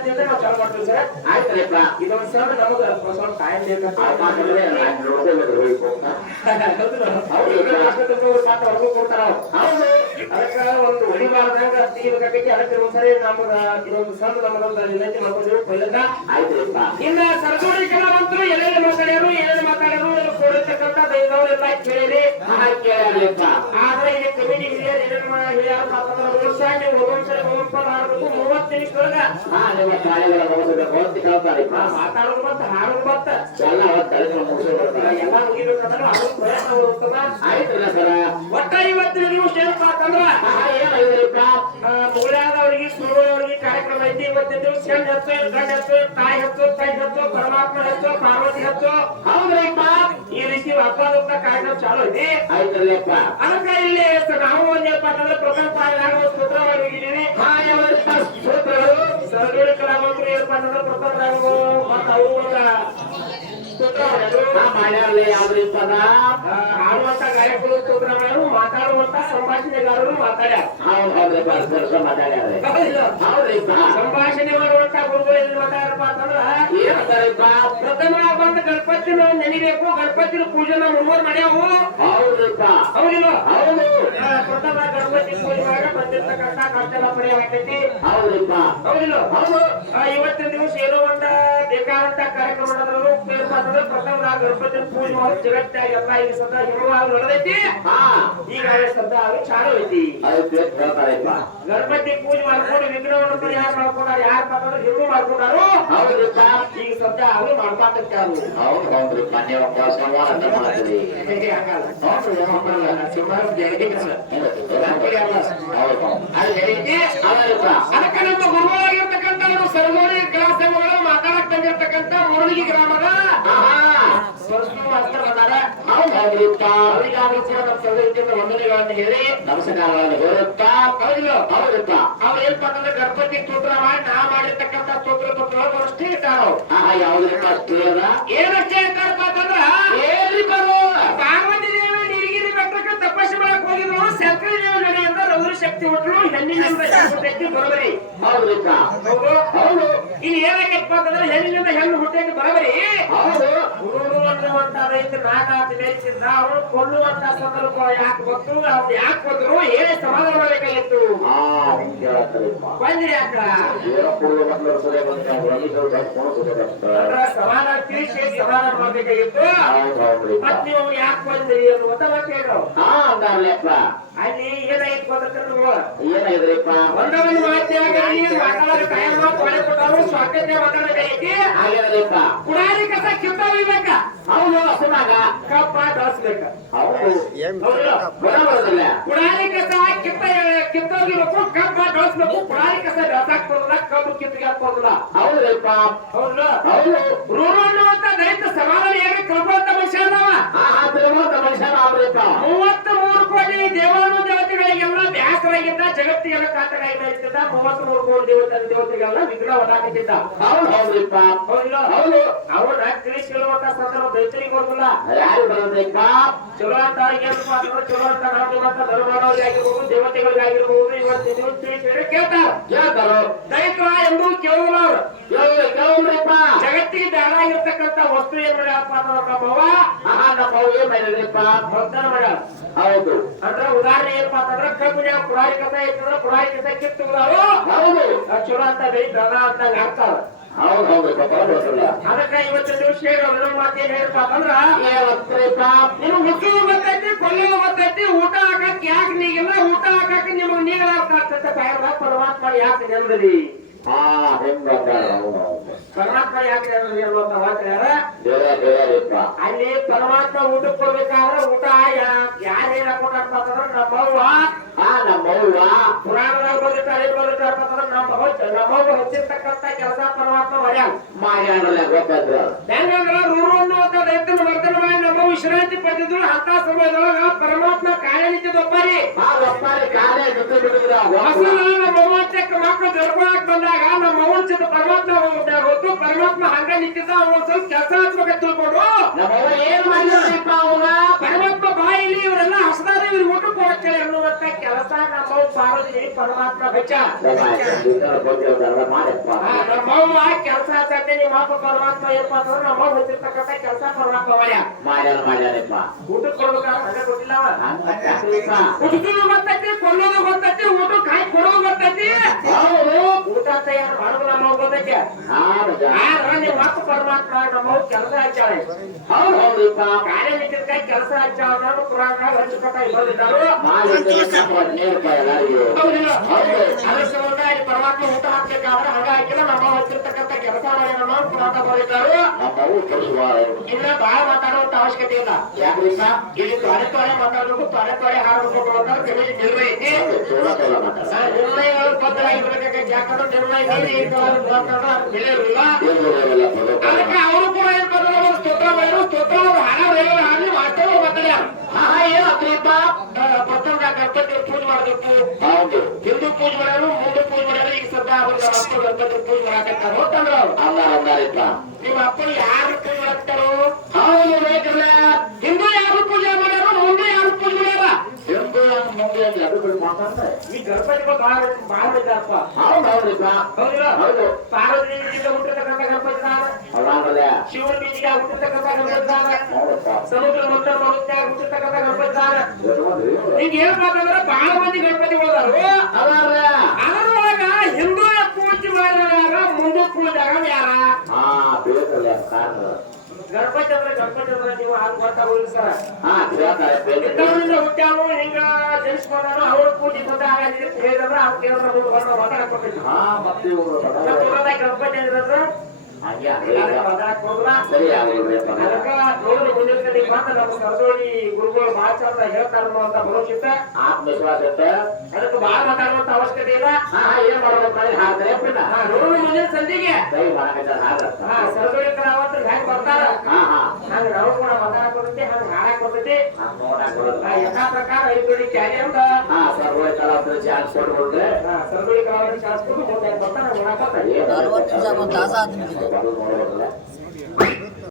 ದಿನದಿಂದ ನಾವು ಚಾಲು ಮಾಡ್ತೀವಿ ಸರ್. ಆಯ್ತಲ್ಲಪ್ಪ ಇದೊಂದು ಸರ್ ನಮಗೆ ಸ್ವಲ್ಪ ಟೈಮ್ ಬೇಕಂತ ಕೊಡ್ತಾರ ಹೌದು. ಅದಕ್ಕ ಒಂದು ಹೊಡಿಬಾರ್ದಂಗ ತೆಗಿಬೇಕಾಗೈತಿ ಅದಕ್ಕೆ ಒಂದ್ಸರಿ ನಮಗ ಇದೊಂದು ಸಣ್ಣ ನಮಗೊಂದು ವಿನಂತಿ ಮಾಡ್ಕೊಂಡಿವಿ ಕೊಲ್ಲದ ಆಯ್ತಲ್ಲಪ್ಪ ಇನ್ನ ಸರ್ಗೋಡಿ ಕಲಾವಂತರು ಮಾತಾಡ್ಯಾರು ಏನೇನು ಮಾತಾಡ್ಯಾರು ಕೊಡಿರ್ತಕ್ಕಂಥ ಕೇಳಿರಿ. ಆದ್ರೆ ಈ ಕಮಿಟಿ ಹಿರಿಯರು ಏನೇನು ಹೇಳ್ಯಾರ ಮಾತಾಡೋದು ವರ್ಷಾಗಿ ಒಂದೊಂದ್ಸರಿ ಒಂದೊಂದ್ಸಲ ಮಾತಾಡೋದು ಮತ್ತೆ ಹಾಡೋದು ಮತ್ತೆ. ಎಲ್ಲ ತಲೆಗಳು ಮುಗಿಸ್ಬೇಕು ಎಲ್ಲ ಮುಗಿಬೇಕಂದ್ರೆ ಅದು ಪ್ರಯತ್ನ ಆಯ್ತಲ್ಲ ಸರ. ಒಟ್ಟ ಇವತ್ತಿನ ನೀವು ಏನಾಗಿದ್ರಪ್ಪ ಮುಗಳಾದವರಿಗೆ ಸುರುಳವರಿಗೆ ಕಾರ್ಯಕ್ರಮ ಐತಿ ಇವತ್ತಿನ ದಿವಸ ಹೆಣ್ಣು ಹೆಚ್ಚು ಗಂಡ ಹೆಚ್ಚು ತಾಯಿ ಹೆಚ್ಚು ತಾಯಿ ಹೆಚ್ಚು ಪರಮಾತ್ಮ ಹೆಚ್ಚು ಪಾರ್ವತಿ ಹೆಚ್ಚು ಹೌದ್ರಪ್ಪ ಈ ರೀತಿ ಹಬ್ಬದ ಕಾರ್ಯಕ್ರಮ ಚಾಲು ಐತಿ ಆಯ್ತಲ್ಲಪ್ಪ ಅದಕ್ಕ ಇಲ್ಲಿ ಸ- ನಾವು ಒಂದೇಪ್ಪ ಅಂತಂದ್ರೆ ಪ್ರಕಲ್ಪ ನಾವು ಸ್ತೋತ್ರ ಮಾಡಿ ಹೋಗಿದ್ದೀವಿ ಹಾ ಯಾವಪ್ಪ ಸೂತ್ರಗಳು ಸರಗೋಡಿ ಕಲಾವಂತರು ಏನಪ್ಪ ಅಂತಂದ್ರೆ ಪ್ರಕಲ್ಪ ರಾಘವ ಮತ್ತು ಅವರು ಸ್ತೋತ್ರ ಮಾಡೋದು ಹಾ ಮಾಡ್ಯಾರಲ್ಲ ಯಾವ್ದ್ರಪ್ಪ ನಾ ಆ, ಹಾಡುವಂತ ಗಾಯಕರು ಸ್ತೋತ್ರ ಮಾತಾಡುವಂತ ಸಂಭಾಷಣೆಗಾರರು ಮಾತಾಡ್ಯಾರ. ಹೌದು ಮಾತಾಡ್ಯಾರ? ಸಂಭಾಷಣೆ ಮಾಡುವಂತ ಗುರುಗಳು ಎಲ್ಲಿ ಮಾತಾಡ್ಯಾರಪ್ಪ ಅಂತಂದ್ರ ಏನಂತಾರಪ್ಪ ಪ್ರಥಮ ಬಂದ ಗಣಪತಿನ ನೆನಿಬೇಕು ಗಣಪತಿನ ಪೂಜೆನ ಮುನ್ವರ್ ಮಾಡ್ಯಾವು. ಹೌದ್ರಪ್ಪ. ಹೌದಿಲ್ಲ ಹೌದು. ಪ್ರಥಮ ಗಣಪತಿ ಪೂಜೆ ಮಾಡಿ ಬಂದಿರ್ತಕ್ಕಂತ ಕಷ್ಟಲ ಪಡೆ ಆಗ್ತೈತಿ ಹೌದ್ರಪ್ಪ. ಹೌದಿಲ್ಲ ಹೌದು. ಇವತ್ತಿನ ದಿವಸ ಏನೋ ಒಂದ ಬೇಕಾದಂತ ಕಾರ್ಯಕ್ರಮ ನಡೆದ್ರು. ಏನಪ್ಪಾ ಅಂತಂದ್ರೆ ಪ್ರಥಮ ಗಣಪತಿನ ಪೂಜೆ ಮಾಡಿ ಜಗತ್ತಾಗ ಎಲ್ಲ ಈಗ ಸದಾ ಹಿಮವಾಗ ನಡೆದೈತಿ ಹಾ ಈಗ ಸದಾ ಅದು ಚಾಲು ಐತಿ ಅದಕ್ಕೆ ಹೇಳ್ತಾರಪ್ಪ ಗಣಪತಿ ಪೂಜೆ ಮಾಡ್ಕೊಂಡು ವಿಗ್ರಹವನ್ನು ಪರಿಹಾರ ಮಾಡ್ಕೊಂಡಾರ ಯಾರು ಅಂತಂದ್ರೆ ಹಿಂದೂ ಮಾಡ್ಕೊಂಡಾರು ಹೌದ್ರಪ್ಪ ಈಗ ಸದ್ಯ ಅವರು ಮಾಡ್ಪಾಕತ್ಯಾರು ಹೌದು ಹೌದ್ರಪ್ಪ ನೀವು ಸಂವಾದ ಮಾಡ್ತೀರಿ ಆಗಲ್ಲ ಹೌದು ಏನೋ ಸುಮಾರು ಜನ ಹೌದು ಹೌದ್ರಪ್ಪ ಅದಕ್ಕೆ ನಮ್ಮ ಗುರುವಾಗಿರ್ತಕ್ಕಂಥ ಸರ್ವೋರಿ ಹೌದ್ರಪ್ಪ ಅವರಿಗಾದ್ರೂ ಕೂಡ ನಮ್ಮ ವಂದನೆಗಳನ್ನು ಹೇಳಿ ನಮಸ್ಕಾರಗಳನ್ನು ಹೇಳುತ್ತಾ ಹೌದಿಲ್ಲ ಹೌದಪ್ಪ ಅವ್ರು ಏನಪ್ಪ ಅಂತಂದ್ರೆ ಗಣಪತಿ ಸ್ತೋತ್ರ ಮಾಡಿ ನಾ ಮಾಡಿರ್ತಕ್ಕಂಥ ಸ್ತೋತ್ರ ಪತ್ರಗಳು ಅಷ್ಟೇ ಇಟ್ಟಾರ ಹಾ ಯಾವ್ದ್ರಪ್ಪ ಅಷ್ಟು ಹೇಳದ? ಏನಷ್ಟೇ ಇಟ್ಟಾರಪ್ಪ ಅಂತಂದ್ರ? ಏನ್ರಿ ಬರೋ ಪಾರ್ವತಿ ದೇವಿ ನೀಲಗಿರಿ ಬೆಟ್ಟಕ್ಕೆ ತಪಸ್ಸು ಮಾಡಕ್ ಹೋಗಿದ್ರು ಶಂಕರ ದೇವಿ ನಡೆಯಿಂದ ರೌದ್ರ ಶಕ್ತಿ ಹುಟ್ಟಲು ಹೆಣ್ಣಿನ ಬರೋಬರಿ ಹೌದ್ರಪ್ಪ ಹೌದು. ಇಲ್ಲಿ ಏನಾಗೈತಪ್ಪ ಅಂತಂದ್ರೆ ಹೆಣ್ಣಿನ ಹೆಣ್ಣು ಹುಟ್ಟೈತಿ ಬರೋಬರಿ? ಹೌದು. ಅನ್ನುವಂತ ರೈತ ನಾಗಾತಿ ಮೇಯಿಸಿದ್ದ ಅವರು ಕೊಲ್ಲುವಂತ ಸಂದರ್ಭ ಯಾಕೆ ಬಂತು? ಅವ್ರು ಯಾಕೆ ಬಂದ್ರು? ಏನೇ ಸಮಾಧಾನ ಮಾಡಬೇಕಾಗಿತ್ತು ಬಂದ್ರಿ ಅಕ್ಕ ಸಮಾಧಾನ ತಿಳಿಸಿ ಸಮಾಧಾನ ಮಾಡ್ಬೇಕಾಗಿತ್ತು ಹೌದ್ರಪ್ಪ ನೀವು ಯಾಕೆ ಬಂದ್ರಿ ಅನ್ನುವಂತ ಹಾ ಅಲ್ಲಿ ಏನಾಯ್ತು ಏನಾಗಿದ್ರಪ್ಪ ಒಂದೊಂದು ಮಾತಿನಾಗಲಿ ಮಾತಾಡೋ ಟೈಮ್ ಮಾಡಿ ಕೊಟ್ಟರು ಸ್ವಾತಂತ್ರ್ಯ ಮಾತಾಡಬೇಕೈತಿ ಹಾಗೇನಪ್ಪ ಕುಡಾರಿ ಕಸ ಕಿತ್ತ ಬೇಕಾ ಹೌದು ಹಸುನಾಗ ಕಪ್ಪ? ಬರೋದಿಲ್ಲ ಕುಡಾರಿ ಕಸ ಕಿತ್ತ ಕಿತ್ತೋಗಿಬೇಕು ಕಬ್ಬ ದೋಸ್ಬೇಕು. ಕುಡಾರಿ ಕಸ ಬೆಳಸಾಕ್ ಬರೋದಿಲ್ಲ ಕಬ್ಬು ಕಿತ್ತಿಗೆ ಹಾಕೋದಿಲ್ಲ ಹೌದ್ರಪ್ಪ. ಹೌದು. ಹೌದು. ರೂರು ಅನ್ನುವಂತ ದೈತ ಸಮಾಧಾನ ಏನು ಕಬ್ಬಂತ ಮನುಷ್ಯ ಅದಾವ ಮೂವತ್ತ್ ಮೂರು ಕೋಟಿ ದೇವಾನು ದೇವತೆಗಳಿಗೆಲ್ಲ ಬ್ಯಾಸರಾಗಿದ್ದ ಜಗತ್ತಿಗೆಲ್ಲ ಕಾಟಗಾಯಿ ಬೆಳೀತಿದ್ದ ಮೂವತ್ತ್ ಮೂರು ಕೋಟಿ ದೇವತೆ ದೇವತೆಗೆಲ್ಲ ವಿಗ್ರಹ ಒಡಾಕಿದ್ದ ಹೌದು ಹೌದ್ರಿಪ್ಪ ಹೌದಿಲ್ಲ? ಹೌದು. ಅವನ ತಿಳಿಸಿ ಕೇಳುವಂತ ಸಂದರ್ಭ ದೈತರಿಗೆ ಬರೋದಿಲ್ಲ ಯಾರು ಬರೋದ್ರಪ್ಪ ಚಲೋ ಅಂತ ಆಗಿರ್ಬೋದು ಚಲೋ ಅಂತ ನಾವು ಮತ್ತು ಧರ್ಮದವ್ರಿಗೆ ಆಗಿರ್ಬೋದು ದೇವತೆಗಳಿಗಾಗಿರ್ಬೋದು ಇವತ್ತು ನೀವು ತಿಳಿಸಿ ಹೇಳಿ ಕೇಳ್ತಾರ. ಕೇಳ್ತಾರೋ? ದೈತ್ರ ಎಂದು ಕೇಳುವುದಿಲ್ಲ ಅವ್ರು ಕೇಳು ಜಗತ್ತಿಗೆ ಜಗತ್ತಿಗೆ ಬೇಡಾಗಿರ್ತಕ್ಕಂಥ ವಸ್ತು ಏನ್ ಅಂತ ಆಹಾ ನಮ್ಮ ಅವ್ವ. ಏನ್ ಮಾಡಿದ್ರಪ್ಪ ಭಕ್ತನ ಮಾಡ್ಯಾರ ಹೌದು. ಅಂದ್ರೆ ಉದಾಹರಣೆ ಏನಪ್ಪ ಅಂತಂದ್ರೆ ಕಬ್ಬಿನ ಪುರಾಯಿ ಕಸ ಐತಂದ್ರೆ ಪುರಾಯಿ ಕಸ ಕಿತ್ತು ಹೌದು. ಅದ್ ಚಲೋ ಅಂತ ಬೆಳಿ ದನ ಅಂತ ಹಾಕ್ತಾರ ಹೌದು ಅದಕ್ಕ ದಿವಸ ಹೇಳಿ ಮಾತು ಏನ್ ಅಂತಂದ್ರ ಗೊತ್ತೈತಿ ಊಟ ಹಾಕಕ್ ಯಾಕೆ ನೀಗಿಲ್ಲ ಊಟ ಹಾಕಕ್ ನಿಮಗ್ ನೀಗಲ ಆಗ್ತೈತೆ ಬಾಯದಾಗ ಪರಮಾತ್ಮ ಯಾಕೆ ನೆಂದ್ರಿ ಹಾ ಹೆಂಗ ಪರಮಾತ್ಮ ಯಾಕೆ ದೇವರಪ್ಪ ಅಲ್ಲಿ ಪರಮಾತ್ಮ ಊಟ ಕೊಡ್ಬೇಕಾದ್ರೆ ಊಟ ಯಾರೇನ ಏನ್ ನಮ್ಮವ್ವ ಅಂತಂದ್ರೆ ನಮ್ಮವ್ವ ಆ ಪುರಾಣದಾಗ ಬಂದಿರ್ತಾರೆ ಏನ್ ಬಂದಿರ್ತಾರೆ ಅಂತಂದ್ರೆ ನಮ್ಮ ನಮ್ಮವ್ವ ಹಚ್ಚಿರ್ತಕ್ಕಂಥ ಕೆಲಸ ಪರಮಾತ್ಮ ಮಾಡ್ಯಾನ ಮಾಡ್ಯಾನಲ್ಲ ಗೊತ್ತಾದ್ರ ಹೆಂಗಂದ್ರ ರೂರು ಅನ್ನುವಂತ ರೈತನ ವಿಶ್ರಾಂತಿ ಪಡೆದಿದ್ರು ಅಂತ ಸಮಯದೊಳಗ ಪರಮಾತ್ಮ ಕಾಯ ನಮ್ಮ ಮೂವತ್ತಕ್ಕೆ ಮಕ್ಕಳು ಗರ್ಭಕ್ಕೆ ಬಂದಾಗ ನಮ್ಮ ಅವ್ವನ ಜೊತೆ ಪರಮಾತ್ಮ ಹೊತ್ತು ಪರಮಾತ್ಮ ಹಂಗ ನಿಂತಿದ್ದ ಅವ್ನ ಸ್ವಲ್ಪ ಕೆಲಸ ಹಚ್ಬೇಕಂತ ತಿಳ್ಕೊಂಡು ನಮ್ಮ ಏನ್ ಮಾಡಿದ್ರಪ್ಪ ಅವ್ವ ಪರಮಾತ್ಮ ಬಾಯಿಲಿ ಇಲ್ಲಿ ಇವರೆಲ್ಲ ಹಸದಾರ ಇವ್ರ ಊಟ ಕೊಡಕ್ಕೆ ಅನ್ನುವಂತ ಕೆಲಸ ನಮ್ಮ ಪಾರ್ವತಿ ಪರಮಾತ್ಮ ಬೆಚ್ಚ. ನಮ್ಮವ್ವ ಕೆಲಸ ನಿಮ್ಮ ಅಪ್ಪ ಪರಮಾತ್ಮ ಏನಪ್ಪ ಅಂತಂದ್ರೆ ನಮ್ಮ ಹೊತ್ತಿರ್ತಕ್ಕಂಥ ಕೆಲಸ ಪರಮಾತ್ಮ ಮಾಡ್ಯ ಮಾಡ್ಯಾನ ಮಾಡ್ಯಾನಪ್ಪ ಊಟಕ್ಕೆ ಕೊಡ್ಬೇಕಾದ್ರೆ ಹಂಗೆ ಕೊಟ್ಟಿಲ್ಲ? ಕುಡಿಸೋದು ಗೊತ್ತೈತಿ ಕೊಲ್ಲೋದು ಗೊತ್ತೈತಿ ಊಟ ಕಾಯಿ ಕೊಡೋದು ಗೊತ್ತೈತಿ ಹೌದು. ಊಟ ತಯಾರು ಮಾಡೋದು ನಮ್ಮ ಗೊತ್ತೈತಿ. ಆದ್ರೆ ಪರಮಾತ್ಮ ನಮ್ಮ ಕೆಲಸ ಹಚ್ಚಾಳೆ. ಹೌದು ಹೌದಪ್ಪ. ಕಾರ್ಯನಿತ್ಯದ ಕೆಲಸ ಹಚ್ಚಾಳ ನಾನು ಪುರಾಣ ಹಚ್ಚುಕಟ್ಟ ಇಬ್ಬರು? ಅದ್ರ ಸಂಬಂಧ ಇಲ್ಲಿ ಪರಮಾತ್ಮ ಊಟ ಹಾಕ್ಬೇಕಾದ್ರೆ ಹಂಗ ಹಾಕಿಲ್ಲ ನಮ್ಮ ಕೆಲಸ ನಮ್ಮ ಪುರಾಣ ಬರೀತಾರು ನಮ್ಮವು ಕೆಲಸವಾರ ಇನ್ನ ಬಾಳ ಮಾತಾಡುವಂತ ಅವಶ್ಯಕತೆ ಇಲ್ಲ. ಇಲ್ಲಿ ತ್ವರೆ ತ್ವರೆ ಮಾತಾಡಬೇಕು ತ್ವರೆ ತ್ವರೆ ಹಾಡಬೇಕು ಅಂತ ಆ ಯಾಕಂದ್ರೆ ನಿರ್ಣಯ. ಅದಕ್ಕೆ ಅವರು ಕೂಡ ಏನ್ ಅವ್ರು ಸ್ತೋತ್ರ ಮಾಡಿದ್ರು. ಸ್ತೋತ್ರ ಅವರು ಹಾಡ ರೈಲು ಹಾಡಿ ಮಾಡ್ತೇವೆ ಮಾತಾಡ್ಯಾರ. ಹಾ ಏನು ಅಕ್ರಿಪ್ಪ ಪ್ರಥಮ ಕರ್ತವ್ಯ ಪೂಜೆ ಮಾಡಬೇಕು. ಹೌದು. ಪೂಜೆ ಮಾಡ್ಯಾರು ಮುಂದೆ ಪೂಜೆ ಮಕ್ಕಳು ಗಣಪತಿ ಪೂಜೆ ಮಾಡಕತ್ತಾರ ಹೋಗ್ತಂದ್ರ ಅವ್ರು ಅಂದಾರಿಪ್ಪ ನಿಮ್ಮ ಯಾರು ಪೂಜೆ ಮಾಡ್ತಾರೋ ಹೌದು ಬೇಕಲ್ಲ ಹಿಂದೂ ಯಾರು ಪೂಜೆ ಮಾಡ್ಯಾರೋ ಮುಂದೆ ಯಾರು ಪೂಜೆ ಮಾಡ್ಯಾರ ಎಂದು ಮುಂದೆ ಅದು ಮಾತಾಡ್ತಾರೆ ಈ ಗಣಪತಿ ಬಹಳ ಬಹಳ ಇದ್ದಾರಪ್ಪ ಹೌದು ಹೌದು ಪಾರ್ವತಿ ಹುಟ್ಟಿರ್ತಕ್ಕಂಥ ಗಣಪತಿ ಶಿವನ ಹುಟ್ಟಿರ್ತಕ್ಕಂಥ ಗಣಪತಿ ಸಮುದ್ರ ಮತ್ತ ಮರುತ್ಯಾಗ ಹುಟ್ಟಿರ್ತಕ್ಕಂಥ ಗಣಪತಿ ಈಗ ಹೇಳ್ಬೇಕಂದ್ರೆ ಬಹಳ ಮಂದಿ ಗಣಪತಿಗಳದಾರು ಅದಾರ ಅದರೊಳಗ ಹಿಂದೂ ಪೂಜೆ ಮಾಡಿದಾಗ ಮುಂದೆ ಪೂಜೆ ಯಾರ ಹಾ ಬೇಕಲ್ಲ ಕಾರಣ ಗಣಪತಿ ಅಂದ್ರೆ ಗಣಪತಿ ಅಂದ್ರೆ ನೀವು ಹಾಗೆ ಗೊತ್ತಾಗೋದಿಲ್ಲ ಸರ್. ಇದ್ದವರಿಂದ ಹುಟ್ಟ್ಯಾನು ಹಿಂಗ ಜನಿಸ್ಕೊಂಡಾನು ಅವ್ರ ಪೂಜೆ ಬಂದ ಹೇಳಿದ್ರೆ ಅವ್ರು ಕೇಳಿದ್ರೆ ಗಣಪತಿ ಅಂದ್ರೆ ಗುರುಗಳು ಮಾತಾಡ್ತಾ ಹೇಳ್ತಾರ ಅಂತ ಭರೋಸಿತ್ತ ಆತ್ಮವಿಶ್ವಾಸ ಇತ್ತ ಅದಕ್ಕೆ ಬಹಳ ಮಾತಾಡುವಂತ ಅವಶ್ಯಕತೆ ಇಲ್ಲ ಏನ್ ಮಾಡ್ಬೇಕು ಸಂಧಿಗೆ ಸರ್ದೋಳಿ ಕಲಾವಂತರು ಹೆಂಗ್ ಬರ್ತಾರ. ನಾವು ಕೂಡ ಬರ್ತೈತಿ ಹಂಗ ಹಾಡಕ್ ಬರ್ತೈತಿ ಹಾ ನೋಡಕ್ ಬರಲ್ಲ ಆ, ಯಥಾ ಪ್ರಕಾರ ಐದೋಳಿ ಕ್ಯಾರಿ ಅಂತ ಹಾ ಸರ್ವ ಕಲಾವಿದ್ರ ಚಾನ್ಸ್ ಕೊಟ್ಬಿಟ್ರೆ ಸರ್ದೋಳಿ ಕಲಾವಂತರು ಶಾಸ್ತ್ರ ಮುಂದೆ ಬರ್ತಾರ ನೋಡಕ್